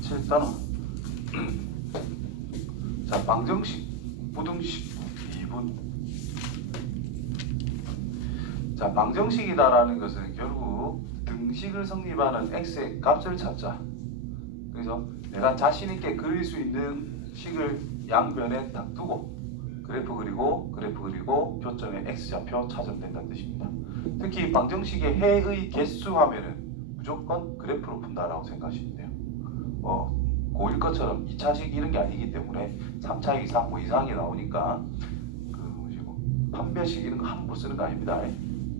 7단원. 자, 방정식, 부등식 2분. 자, 방정식이다라는 것은 결국 등식을 성립하는 x의 값을 찾자. 그래서 내가 자신 있게 그릴 수 있는 식을 양변에 딱 두고 그래프 그리고 교점의 x좌표 찾으면 된다는 뜻입니다. 특히 방정식의 해의 개수 하면은 무조건 그래프로 푼다라고 생각하시면 돼요. 고1 것처럼 2차식 이런 게 아니기 때문에 3차 이상, 뭐 이상이 나오니까 판별식 이런 거 함부로 쓰는 거 아닙니다.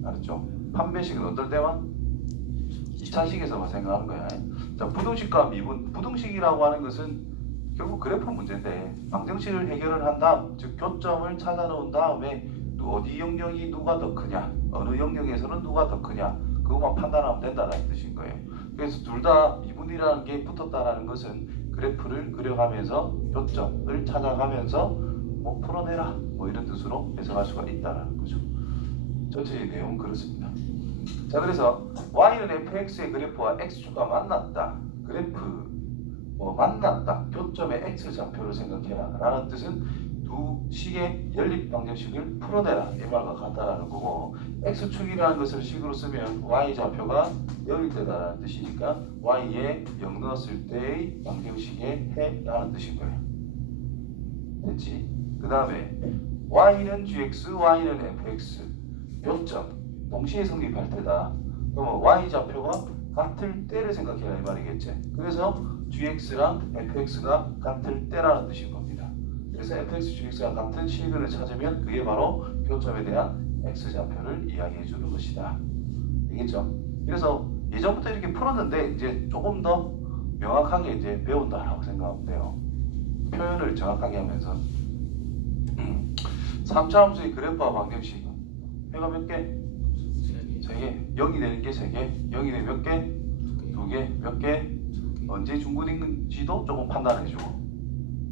알았죠? 판별식은 어떨 때만 2차식에서만 생각하는 거야. 자, 부등식과 미분. 부등식이라고 하는 것은 결국 그래프 문제인데 방정식을 해결을 한 다음, 즉 교점을 찾아 놓은 다음에 어디 영역이 누가 더 크냐, 어느 영역에서는 누가 더 크냐, 그것만 판단하면 된다는 뜻인 거예요. 그래서 둘 다 미분이라는 게 붙었다라는 것은 그래프를 그려가면서 교점을 찾아가면서 뭐 풀어내라 뭐 이런 뜻으로 해석할 수가 있다는 거죠. 전체의 내용은 그렇습니다. 자, 그래서 y는 fx의 그래프와 x축과 만났다. 그래프 만났다. 교점의 x좌표를 생각해라 라는 뜻은 두 식의 연립 방정식을 풀어내라 이 말과 같다라는 거고, x축이라는 것을 식으로 쓰면 y좌표가 0일 때다라는 뜻이니까 y에 0 넣었을 때의 방정식의 해라는 뜻인 거예요. 됐지? 그 다음에 y는 gx, y는 fx. 교점 동시에 성립할 때다. 그러면 y좌표가 같을 때를 생각해라 이 말이겠지. 그래서 gx랑 fx가 같을 때라는 뜻인 겁니다. 그래서 fx, gx가 같은 실근을 찾으면 그게 바로 교점에 대한 x좌표를 이야기해 주는 것이다. 알겠죠? 그래서 예전부터 이렇게 풀었는데 이제 조금 더 명확하게 이제 배운다라고 생각하면 돼요. 표현을 정확하게 하면서 3차 함수의 그래프와 방정식. 해가 몇 개? 3개. 0이 되는 게 3개. 0이 되는 몇 개? 2개. 몇 개? 언제 중근인지도 조금 판단해주고.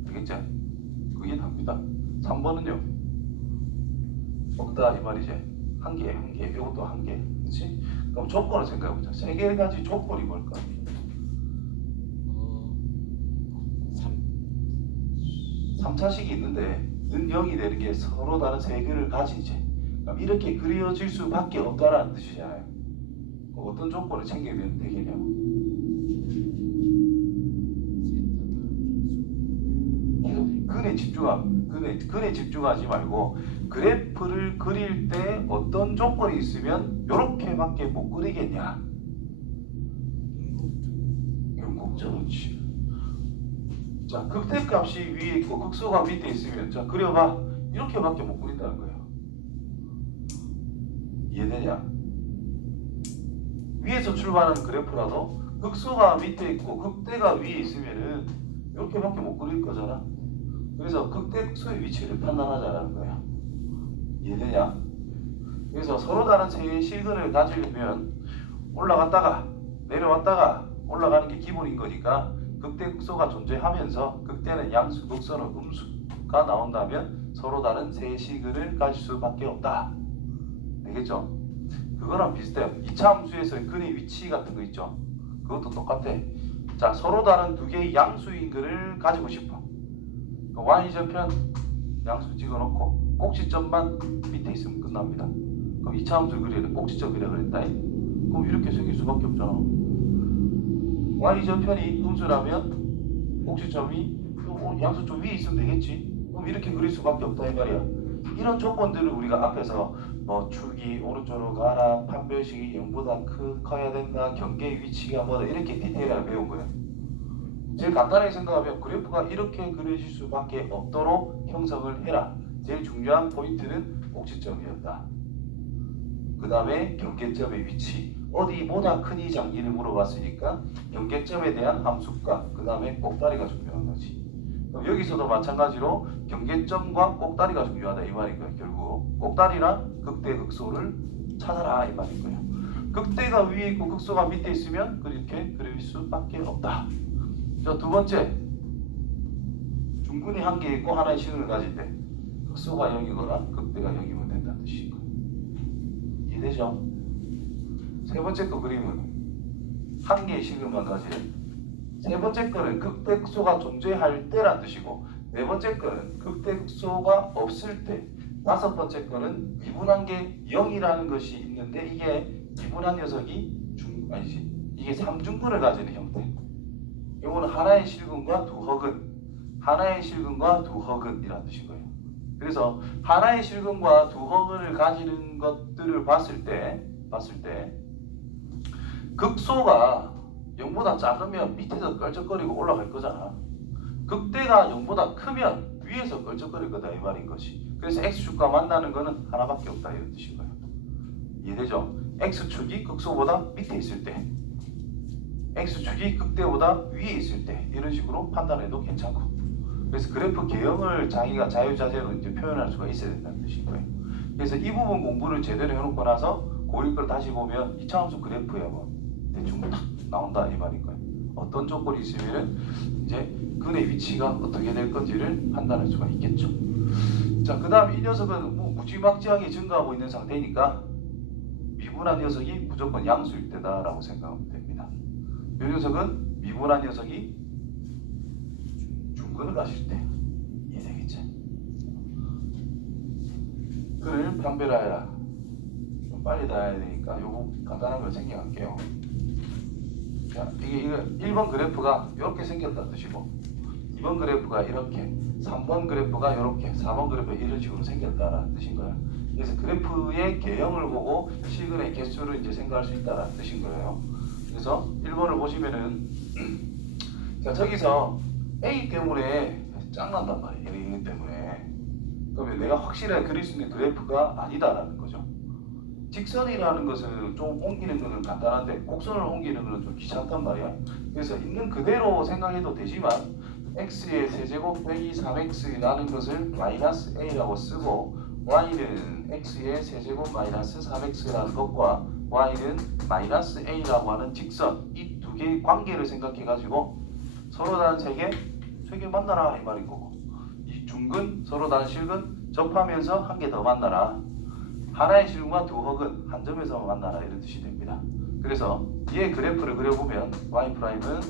알겠죠? 그게 답니다. 3번은요. 없다 이 말이지. 한 개. 이것도 한 개. 그렇지? 그럼 조건을 생각해보자. 3개가지 조건이 뭘까? 3차식이 있는데 는 0이 되는 게 서로 다른 3개를 가지지. 그럼 이렇게 그려질 수밖에 없다라는 뜻이잖아요. 어떤 조건을 챙겨야 되겠냐고. 계속 근에 집중하지 말고 그래프를 그릴 때 어떤 조건이 있으면 이렇게밖에 못 그리겠냐. 궁극적이지. 자, 극대값이 위에 있고 극소가 밑에 있으면 자 그려봐. 이렇게밖에 못 그린다는 거예요. 이해되냐? 위에서 출발하는 그래프라도 극소가 밑에 있고 극대가 위에 있으면은 이렇게밖에 못 그릴 거잖아. 그래서 극대 극소의 위치를 판단하자라는 거야. 이해되냐? 그래서 서로 다른 세 실근을 가지려면 올라갔다가 내려왔다가 올라가는 게 기본인 거니까 극대 극소가 존재하면서 극대는 양수, 극소는 음수가 나온다면 서로 다른 세 실근을 가질 수밖에 없다. 되겠죠? 그거랑 비슷해요. 2차 함수에서 근의 위치 같은 거 있죠? 그것도 똑같아. 자, 서로 다른 두 개의 양수인 거를 가지고 싶어. y절편 양수 찍어놓고 꼭지점만 밑에 있으면 끝납니다. 그럼 2차 함수를 그려야 돼. 꼭지점 그려 그랬다. 그럼 이렇게 생길 수밖에 없잖아. y절편이 음수라면 꼭지점이 양수 좀 위에 있으면 되겠지. 그럼 이렇게 그릴 수밖에 없다 이 말이야. 이런 조건들을 우리가 앞에서 축이 오른쪽으로 가라, 판별식이 0보다 커야 된다, 경계의 위치가 뭐다 이렇게 디테일하게 배운 거예요. 제일 간단하게 생각하면 그래프가 이렇게 그려질 수밖에 없도록 형성을 해라. 제일 중요한 포인트는 꼭지점이었다. 그 다음에 경계점의 위치, 어디보다 크니 작니를 물어봤으니까 경계점에 대한 함수가, 그 다음에 꼭다리가 중요한 거지. 그럼 여기서도 마찬가지로 경계점과 꼭다리가 중요하다 이 말인 거예요. 결국 꼭다리랑 극대 극소를 찾아라 이 말인 거예요. 극대가 위에 있고 극소가 밑에 있으면 그렇게 그릴 수밖에 없다. 자, 두 번째, 중근이 한 개 있고 하나의 실근을 가질 때 극소가 0이거나 극대가 0이면 된다는 뜻인 거예요. 이해되죠? 세 번째 거 그림은 한 개의 실근만 가진 세 번째 거는 극대극소가 존재할 때란 뜻이고, 네 번째 거는 극대극소가 없을 때, 다섯 번째 거는 미분한 게 0이라는 것이 있는데 이게 미분한 녀석이 이게 삼중근을 가지는 형태. 이거는 하나의 실근과 두 허근, 하나의 실근과 두 허근이라는 뜻인 거예요. 그래서 하나의 실근과 두 허근을 가지는 것들을 봤을 때 극소가 0보다 작으면 밑에서 껄쩍거리고 올라갈 거잖아. 극대가 0보다 크면 위에서 껄쩍거릴 거다 이 말인 것이. 그래서 X축과 만나는 거는 하나밖에 없다 이런 뜻인 거예요. 이해되죠? X축이 극소보다 밑에 있을 때, X축이 극대보다 위에 있을 때 이런 식으로 판단해도 괜찮고, 그래서 그래프 개형을 자기가 자유자재로 이제 표현할 수가 있어야 된다는 뜻인 거예요. 그래서 이 부분 공부를 제대로 해놓고 나서 고1 걸 다시 보면 이차함수 그래프에 뭐 대충 딱 나온다 이 말인 거예요. 어떤 조건이 있으면은 이제 근의 위치가 어떻게 될 건지를 판단할 수가 있겠죠. 자, 그 다음 이 녀석은 뭐 무지막지하게 증가하고 있는 상태니까 미분한 녀석이 무조건 양수일 때다라고 생각하면 됩니다. 이 녀석은 미분한 녀석이 중근을 가실 때 이해되겠죠? 그를 판별하여라. 좀 빨리 다 해야 되니까 요거 간단한 걸 생략할게요. 자, 이게 1번 그래프가 이렇게 생겼다는 뜻이고, 2번 그래프가 이렇게, 3번 그래프가 이렇게, 4번 그래프가 이런 식으로 생겼다라는 뜻인 거예요. 그래서 그래프의 개형을 보고 실근의 개수를 이제 생각할 수 있다라는 뜻인 거예요. 그래서 1번을 보시면은 자, 저기서 A 때문에 짱난단 말이에요. A 때문에. 그러면 내가 확실하게 그릴 수 있는 그래프가 아니다라는 거죠. 직선이라는 것은 좀 옮기는 것은 간단한데 곡선을 옮기는 것은 좀 귀찮단 말이야. 그래서 있는 그대로 생각해도 되지만 x의 세제곱 빼기 3x라는 것을 마이너스 a라고 쓰고, y는 x의 세제곱 마이너스 3x라는 것과 y는 마이너스 a라고 하는 직선, 이 두 개의 관계를 생각해 가지고 서로 다른 세 개 만나라 이 말인 거고, 이 중근 서로 다른 실근 접하면서 한 개 더 만나라, 하나의 실근과 두 허근 한 점에서 만나라 이런 뜻이 됩니다. 그래서 얘의 그래프를 그려보면 y'은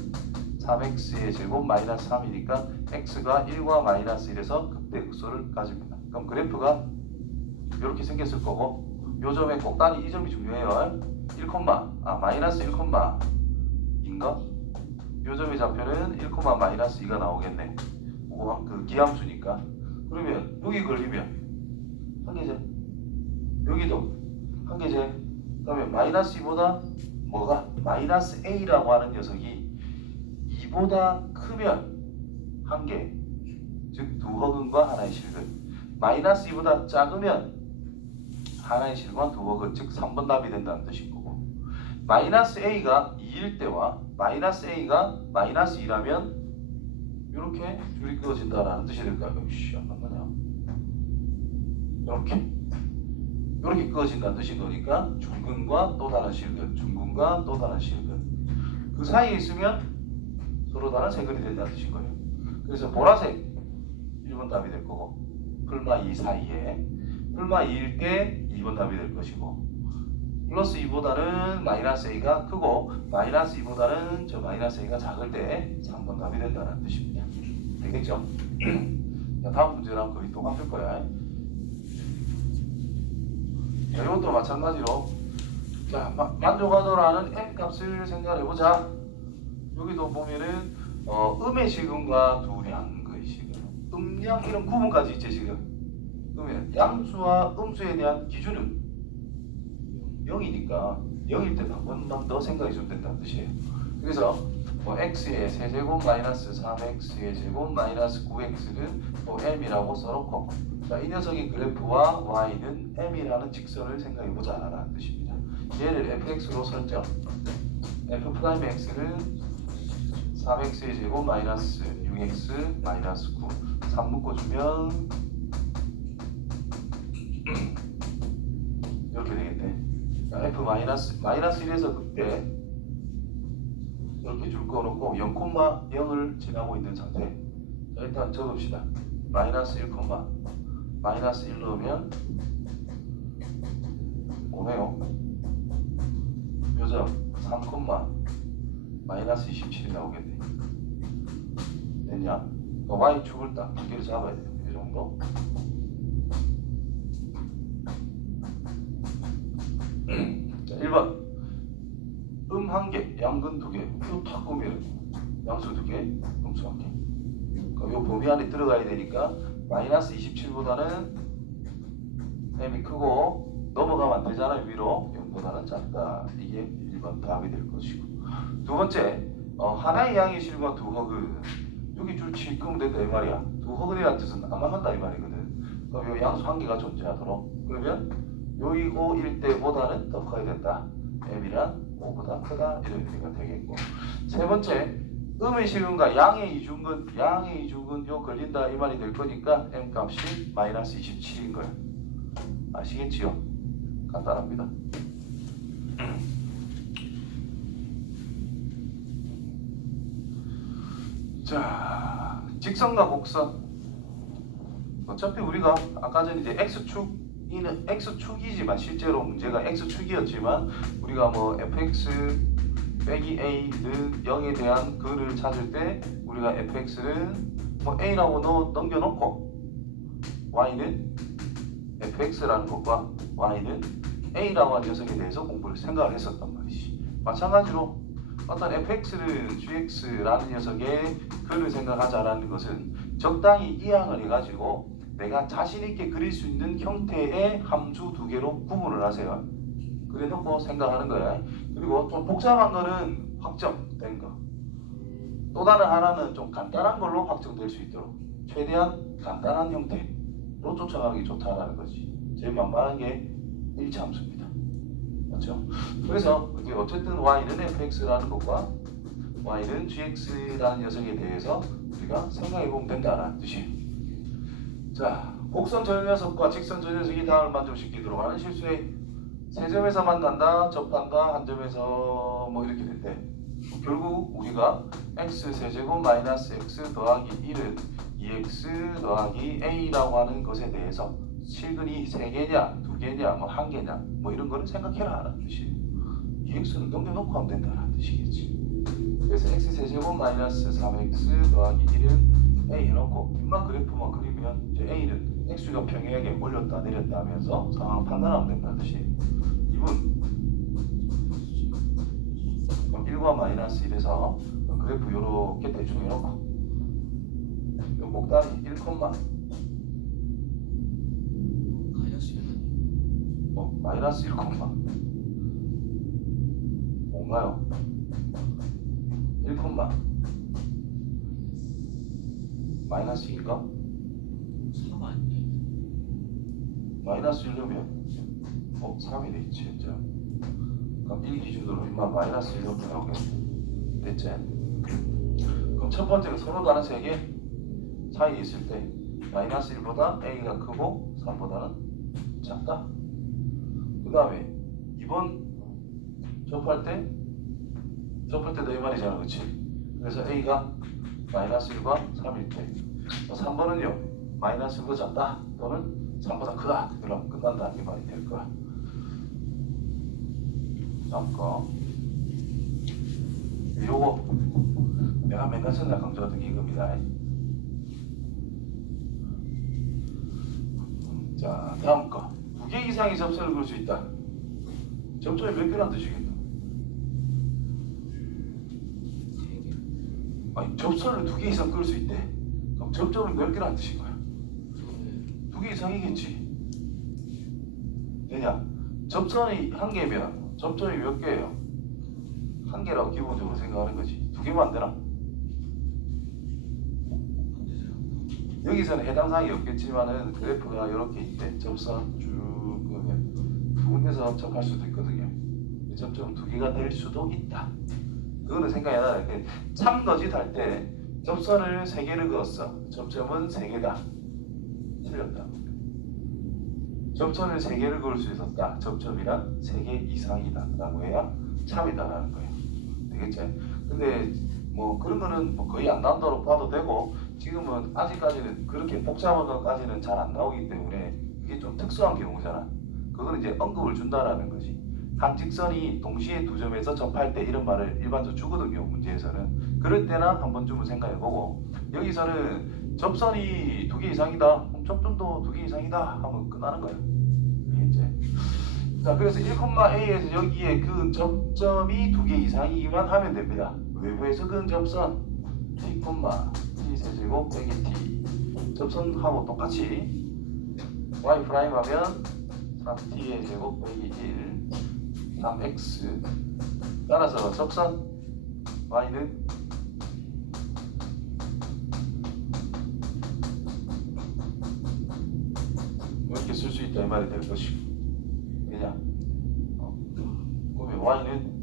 3x의 제곱 마이너스 3이니까 x가 1과 마이너스 1에서 극대극소를 가집니다. 그럼 그래프가 이렇게 생겼을 거고, 요 점의 꼭다리 이 점이 중요해요. 마이너스 1인가? 요 점의 좌표는 1, 마이너스 2가 나오겠네. 그 기함수니까. 그러면 여기 걸리면 한 개제, 여기도 한 개제. 그러면 마이너스 2보다 뭐가? 마이너스 a라고 하는 녀석이 2보다 크면 한 개, 즉 두 허근과 하나의 실근. 마이너스 2보다 작으면 하나의 실근과 두 허근, 즉 3번 답이 된다는 뜻인 거고, 마이너스 a가 2일 때와 마이너스 a가 마이너스 2라면 이렇게 줄이 그어진다라는 뜻이 될까요? 안 맞나냐? 이렇게 그어진다는 뜻인 거니까 중근과 또 다른 실근, 중근과 또 다른 실근, 그 사이에 있으면 서로 다른 세근이 된다는 뜻인 거예요. 그래서 보라색 1번 답이 될 거고, 플마 2 사이에 플마 2일 때 2번 답이 될 것이고, 플러스 2보다는 마이너스 a가 크고 마이너스 2보다는 저 마이너스 a가 작을 때 3번 답이 된다는 뜻입니다. 되겠죠? 자, 다음 문제랑 거의 똑같을 거야. 자, 이것도 마찬가지로 자, 만족하더라는 m 값을 생각해보자. 여기도 보면은 음의 실근과 두량의 실근, 음량 이런 구분까지 있지 지금. 그러면 양수와 음수에 대한 기준은 0이니까 0일 때는 한 번만 더 생각해 주면 된다는 뜻이에요. 그래서 x의 세제곱 마이너스 3x의 제곱 마이너스 9x는 m이라고 써놓고, 자, 이 녀석의 그래프와 y는 m이라는 직선을 생각해 보자 라는 뜻입니다. 얘를 fx로 설정. f'x는 3x의 제곱 마이너스 6x 마이너스 9, 3 묶어주면 이렇게 되겠네. f 마이너스 1에서 극대 이렇게 줄 거놓고 0,0을 지나고 있는 상태. 자, 일단 적읍시다. 마이너스 1, 마이너스 1 넣으면 오네요. 요점 3, 마이너스 27이 나오겠네. 되냐? y축을 딱 두 개를 잡아야 돼요. 이 정도. 자, 1번 한 개, 양근 두 개. 이거 다 꾸미는 양수 두 개, 음수 한 개. 그럼 이 범위 안에 들어가야 되니까 마이너스 27보다는 m이 크고 넘어가면 안 되잖아요. 위로 0보다는 작다. 이게 1번 답이 될 것이고. 두 번째, 하나의 양의 실과 두 허근. 여기 줄치 끄면 된다 이 말이야. 두 허근이라는 뜻은 안 망한다 이 말이거든. 그럼 이 양수 한 개가 존재하도록. 그러면 여기 5일 때보다는 더 커야 된다. m이란 5보다 크다 이런 의미가 되겠고. 세 번째, 음의 실근과 양의 이중근 요 걸린다 이 말이 될 거니까 m 값이 마이너스 27인 거야. 아시겠지요? 간단합니다. 자, 직선과 곡선. 어차피 우리가 아까 전에 이제 x축이는 x축이지만 실제로 문제가 x축이었지만 우리가 뭐 fx 빼기 a는 0에 대한 근을 찾을 때 우리가 fx는 뭐 a라고 넘겨놓고 y는 fx라는 것과 y는 a라고 하는 녀석에 대해서 공부를 생각을 했었단 말이지. 마찬가지로 어떤 fx는 gx라는 녀석의 근을 생각하자라는 것은 적당히 이항을 해가지고 내가 자신있게 그릴 수 있는 형태의 함수 두 개로 구분을 하세요. 그래 놓고 생각하는 거야. 그리고 좀 복잡한 거는 확정된 거. 또 다른 하나는 좀 간단한 걸로 확정될 수 있도록 최대한 간단한 형태로 쫓아가는 게 좋다라는 거지. 제일 만만한 게 일치함수입니다. 맞죠? 그래서 어쨌든 y는 fx라는 것과 y는 gx라는 녀석에 대해서 우리가 생각해보면 된다는 뜻이에요. 자, 곡선 저 녀석과 직선 저 녀석이 다음을 만족시키도록 하는 실수에 세 점에서 만난다, 접한다, 한 점에서 뭐 이렇게 된대. 결국 우리가 x 세제곱 마이너스 x 더하기 1은 2x 더하기 a라고 하는 것에 대해서 실근이 3개냐, 2개냐, 뭐 1개냐 뭐 이런 거를 생각해라 하는 뜻이에요. 2x는 넘겨놓고 하면 된다는 뜻이겠지. 그래서 x 세제곱 마이너스 3x 더하기 1은 a 해놓고 빈만 그래프만 그리면 이제 a는 x가 평행하게 올렸다 내렸다 하면서 상황 판단하면 된다는 뜻이에요. 2분 그럼 1과 마이너스 1에서 그래프 요렇게 대충 해놓고 요 목다리 1, 마이너스 1, 뭔가요? 1, 마이너스 2인가? 3 아니에요? 마이너스 1이면 3이 되겠지 진짜. 그럼 1 기준으로 인만 마이너스 1이렇게 나오겠네. 됐지? 그럼 첫 번째는 서로 다른 세 개 사이에 있을 때 마이너스 1보다 a가 크고 3보다는 작다. 그 다음에 2번 접할 때도 이 말이잖아, 그렇지? 그래서 a가 마이너스 1과 3일 때 3번은요 마이너스 1보다 작다 또는 3보다 크다 그럼 끝난다 이 말이 될 거야. 다음 거 요거 내가 맨날 맨날 강조하던 게 이겁니다. 자, 다음 거 2개 이상의 접선을 그릴 수 있다. 접점이 몇 개란 뜻이겠노? 3개. 아니 접선을 2개 이상 그릴 수 있대. 그럼 접점은 몇 개란 뜻인 거야? 2개 이상이겠지. 왜냐? 접선이 1개면 접점이 몇 개예요? 1개라고 기본적으로 생각하는 거지. 2개면 안 되나? 안 되죠. 여기서는 해당 사항이 없겠지만은 그래프가 이렇게 있대. 접선 쭉 그러면 두 군데서 접할 수도 있거든요. 이 접점은 2개가 될 수도 있다. 그거는 생각해놔야 돼. 참거짓 할 때 접선을 3개를 그었어. 접점은 3개다. 틀렸다. 접선을 3개를 그을 수 있었다. 접점이란 3개 이상이다 라고 해야 참이다 라는 거예요. 되겠지? 근데 뭐 그런 거는 뭐 거의 안 나온다고 봐도 되고 지금은 아직까지는 그렇게 복잡한 것까지는 잘 안 나오기 때문에 이게 좀 특수한 경우잖아. 그거는 이제 언급을 준다라는 거지. 한 직선이 동시에 두 점에서 접할 때 이런 말을 일반적으로 주거든요. 문제에서는. 그럴 때나 한 번쯤은 생각해보고 여기서는 접선이 2개 이상이다. 그럼 접점도 2개 이상이다 하면 끝나는 거야. 알겠지? 자, 그래서 1,a에서 여기에 그 접점이 2개 이상이기만 하면 됩니다. 외부에서 그 접선 t, t 세제곱 빼기 t 접선하고 똑같이 y 프라임 하면 3t의 제곱 빼기 1 3x 따라서 접선 y는 이렇게 쓸 수 있다 이 말이 될 것이고 왜냐? 그러면 y는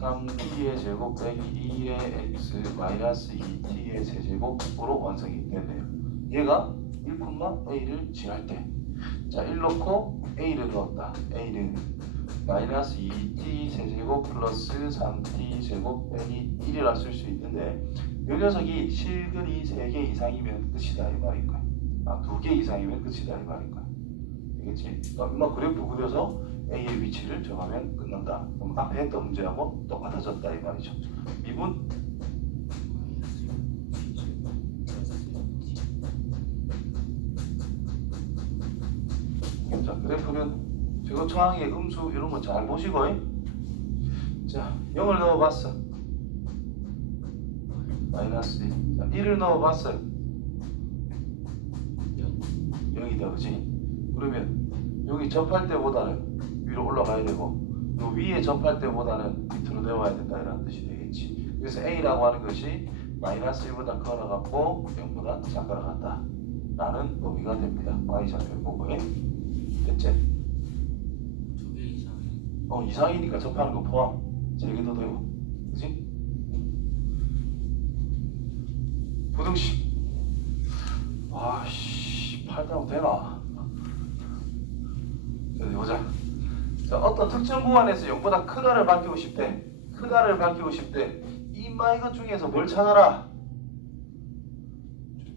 3t의 제곱 빼기 2의 x 마이너스 2t의 세제곱으로 완성이 되네요. 얘가 1,a를 지날 때, 자 1 넣고 a를 넣었다. a는 마이너스 2t 세제곱 플러스 3t 제곱 빼기 1이라 쓸 수 있는데 이 녀석이 실근이 3개 이상이면 끝이다 이 말인 거야. 2개 이상이면 끝이다 이 말인 거야. 알겠지? 그러니까 그래프 그려서 a의 위치를 정하면 끝난다. 그럼 앞에 했던 문제하고 똑같아졌다 이 말이죠. 미분 자, 그래프는 제거 저항의 음수 이런 거 잘 보시고 자 0을 넣어봤어. 마이너스 2. 자, 1을 넣어봤어요. 0이다 그지? 그러면 여기 접할 때보다는 위로 올라가야 되고 요 위에 접할 때보다는 밑으로 내려와야 된다 이라는 뜻이 되겠지. 그래서 A라고 하는 것이 마이너스 1보다 커나 같고 0보다 작거나 같다 라는 의미가 됩니다. Y좌표를 보고 됐지? 2개 이상이. 이상이니까 접하는 거 포함 3개도 되고 그치? 부등식 와씨 8단 되나? 어디 보자. 자, 어떤 특정 구간에서 0보다 크다를 밝히고 싶대. 크다를 밝히고 싶대. 이마 이것 중에서 뭘 찾아라?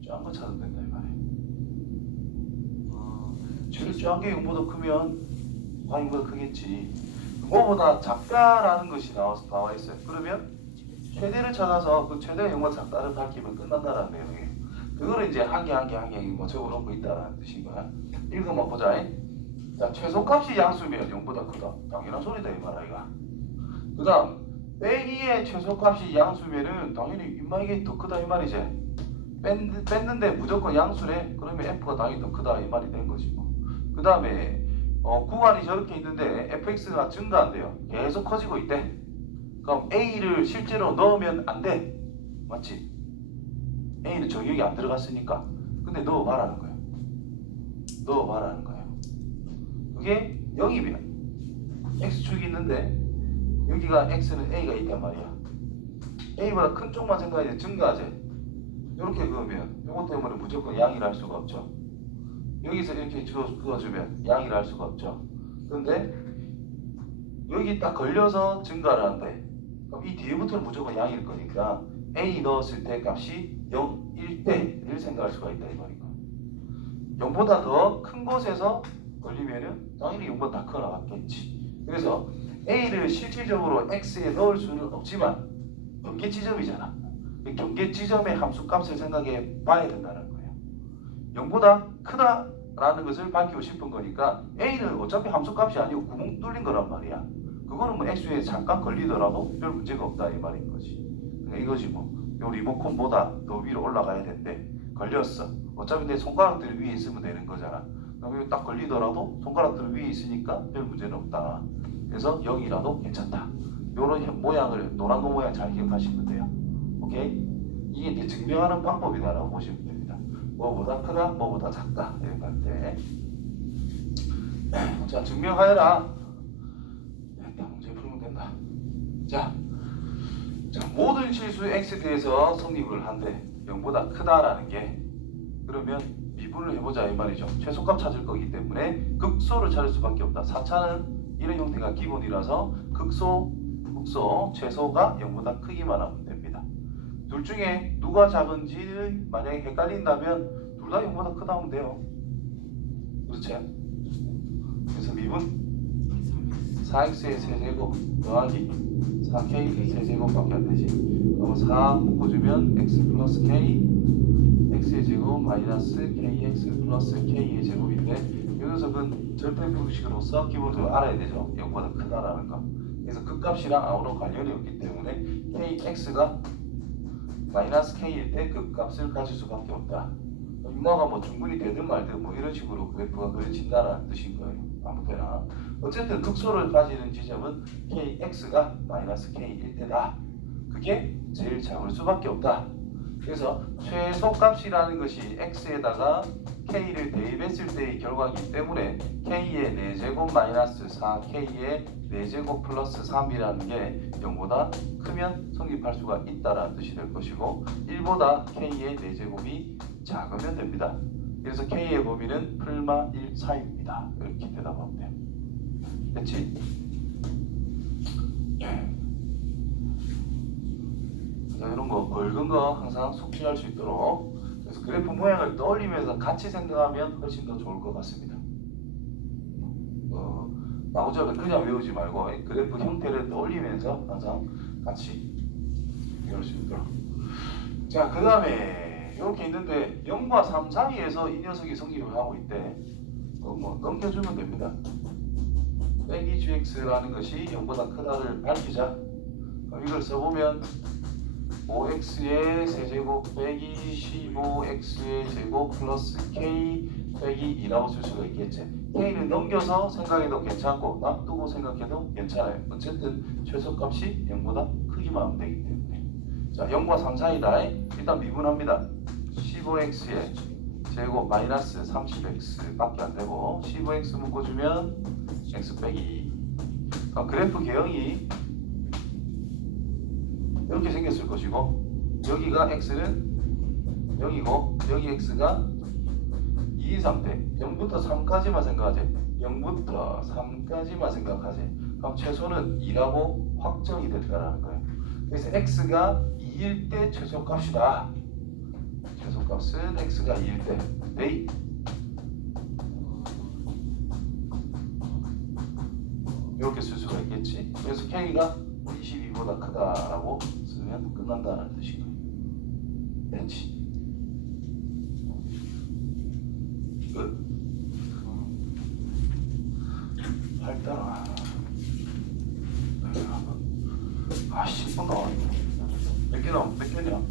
쫙한 거 찾으면 된다 이 말이야. 제일 쫙한 게 0보다 크면 y 보다 크겠지. 뭐보다 작다라는 것이 나와 있어요. 그러면 최대를 찾아서 그 최대가 0보다 작다를 밝히면 끝난다라는 내용이에요. 그거를 이제 한 개 뭐 적어놓고 있다라는 뜻인 거야. 읽어만 보자. 자, 최소값이 양수면 0보다 크다. 당연한 소리다 이 말 아이가. 그 다음 빼기의 최소값이 양수면은 당연히 이게 더 크다 이 말이지. 뺐는데 무조건 양수래. 그러면 f가 당연히 더 크다 이 말이 된 거지 뭐. 그 다음에 구간이 저렇게 있는데 fx가 증가한대요. 계속 커지고 있대. 그럼 a를 실제로 넣으면 안 돼. 맞지? a는 정역이 안 들어갔으니까. 근데 넣어봐라는 거야. 넣어봐라는 거야. 그게 0이면 x축이 있는데 여기가 x는 a가 있단 말이야. a보다 큰 쪽만 생각해야 돼. 증가하지. 이렇게 그으면 이것 때문에 무조건 양이라 할 수가 없죠. 여기서 이렇게 그어주면 양이라 할 수가 없죠. 그런데 여기 딱 걸려서 증가를 한대. 그럼 이 뒤에부터는 무조건 양일 거니까 a 넣었을 때 값이 0, 1대를 생각할 수가 있다 이 말이고 0보다 더 큰 곳에서 걸리면은 당연히 0보다 다 커 나갔겠지. 그래서 a를 실질적으로 x에 넣을 수는 없지만 경계 지점이잖아. 경계 지점의 함수 값을 생각해 봐야 된다는 거예요. 0보다 크다라는 것을 밝히고 싶은 거니까 a는 어차피 함수 값이 아니고 구멍 뚫린 거란 말이야. 그거는 뭐 x에 잠깐 걸리더라도 별 문제가 없다 이 말인 거지. 그러니까 이거지 뭐. 요 리모컨보다 더 위로 올라가야 된대. 걸렸어. 어차피 내 손가락들이 위에 있으면 되는 거잖아. 그럼 여기 딱 걸리더라도 손가락들 위에 있으니까 별 문제는 없다. 그래서 0이라도 괜찮다. 요런 모양을 노란 거 모양 잘 기억하시면 돼요. 오케이? 이게 이제 증명하는 방법이다라고 보시면 됩니다. 뭐보다 크다, 뭐보다 작다 이렇게 할 때. 자, 증명하여라. 딱 문제 풀면 된다. 자, 모든 실수 x에 대해서 성립을 한대. 0보다 크다라는 게. 그러면 미분을 해보자 이 말이죠. 최소값 찾을 거기 때문에 극소를 찾을 수밖에 없다. 4차는 이런 형태가 기본이라서 극소, 최소가 0보다 크기만 하면 됩니다. 둘 중에 누가 작은지 만약에 헷갈린다면 둘 다 0보다 크다 하면 돼요. 그렇지? 그래서 미분 4x의 세제곱 더하기 4k 세제곱밖에 안 되지. 그럼 4 묶어주면 x 플러스 k x의 제곱 마이너스 kx 플러스 k의 제곱인데 이 녀석은 절대 부등식으로서 기본적으로 알아야 되죠. 0보다 크다라는 거. 그래서 그 값이랑 아무런 관련이 없기 때문에 kx가 마이너스 k일 때 그 값을 가질 수밖에 없다. 인마가 뭐 충분히 되든 말든 뭐 이런 식으로 그래프가 그려진다라는 뜻인 거예요. 아무 때나. 어쨌든 극소를 가지는 지점은 kx가 마이너스 k일 때다. 그게 제일 작을 수밖에 없다. 그래서 최소값이라는 것이 x에다가 k를 대입했을 때의 결과이기 때문에 k의 4제곱 마이너스 4k의 4제곱 플러스 3이라는 게 0보다 크면 성립할 수가 있다라는 뜻이 될 것이고 1보다 k의 4제곱이 작으면 됩니다. 그래서 k의 범위는 풀마 1 사이입니다. 이렇게 대답하면 돼요. 됐지? 자, 이런 거 굵은 거 항상 숙지할 수 있도록 그래서 그래프 모양을 떠올리면서 같이 생각하면 훨씬 더 좋을 것 같습니다. 나오자면 그냥 외우지 말고 그래프 형태를 떠올리면서 항상 같이 배울 수 있도록. 자, 그 다음에 이렇게 있는데 0과 3 사이에서 이 녀석이 성립을 하고 있대. 뭐 넘겨주면 됩니다. 빼기 gx라는 것이 0보다 크다를 밝히자. 그럼 이걸 써보면 5x의 세제곱 빼기 15x의 제곱 플러스 k 빼기 2라고 쓸 수가 있겠지. k는 넘겨서 생각해도 괜찮고 놔두고 생각해도 괜찮아요. 어쨌든 최소값이 0보다 크기만 하면 되기 때문에. 자, 0과 3 사이다. 일단 미분합니다. 15x의 제곱 마이너스 30x 밖에 안 되고 15x 묶어주면 x 빼기 2. 그래프 개형이 이렇게 생겼을 것이고 여기가 x는 0이고 여기 x가 2인 상태 0부터 3까지만 생각하지 0부터 3까지만 생각하지 그럼 최소는 2라고 확정이 된다는 거예요. 그래서 x가 2일 때 최소값이다. 최소값은 x가 2일 때 네. 이렇게 쓸 수가 있겠지. 그래서 k가 22보다 크다라고 쓰면 끝난다는 뜻인 거예요. 됐지? 끝. 8따라. 아, 10분 나왔네. 몇 개냐?